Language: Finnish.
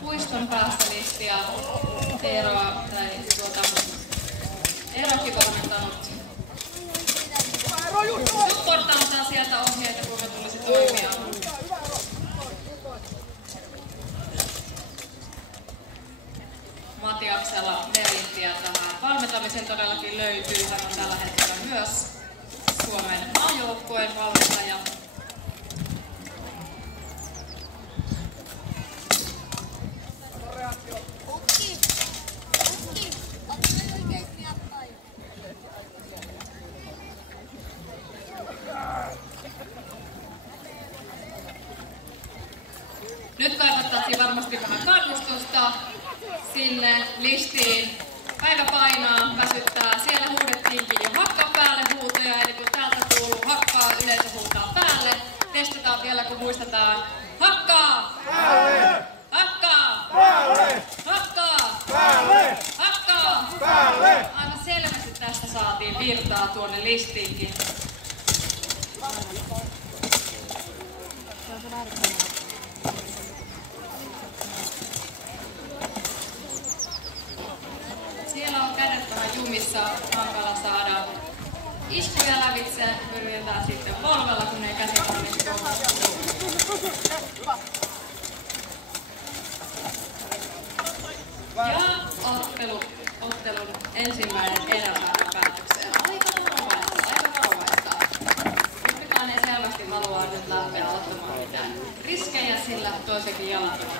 puiston päästä Listiä Eerokin valmentanut. Supportautaan sieltä ohjeita, kuinka tulisi toimia. Matiaksella meriittiä tähän valmentamiseen todellakin löytyy. Hän on tällä hetkellä myös Suomen maajoukkueen valmentaja. Nyt kaivattaisiin varmasti vähän kannustusta sinne Listiin. Päivä painaa, väsyttää. Siellä huudettiinkin jo hakkaa päälle huutoja, eli kun täältä kuuluu hakkaa, yleisö huutaa päälle. Testataan vielä, kun muistetaan. Hakkaa! Päälle! Hakkaa! Päälle! Hakkaa! Päälle! Hakkaa! Päälle! Aivan selvästi tästä saatiin virtaa tuonne Listiinkin. Siellä on kädet vähän jumissa, hankala saada iskuja lävitse. Yritetään sitten polvella, kun ei käsi onnistu. Ja ottelun ensimmäinen erä saadaan päätökseen. Aika varovaista. Kumpikaan ei selvästi halua nyt lähteä ottamaan mitään riskejä, sillä toisenkin jalat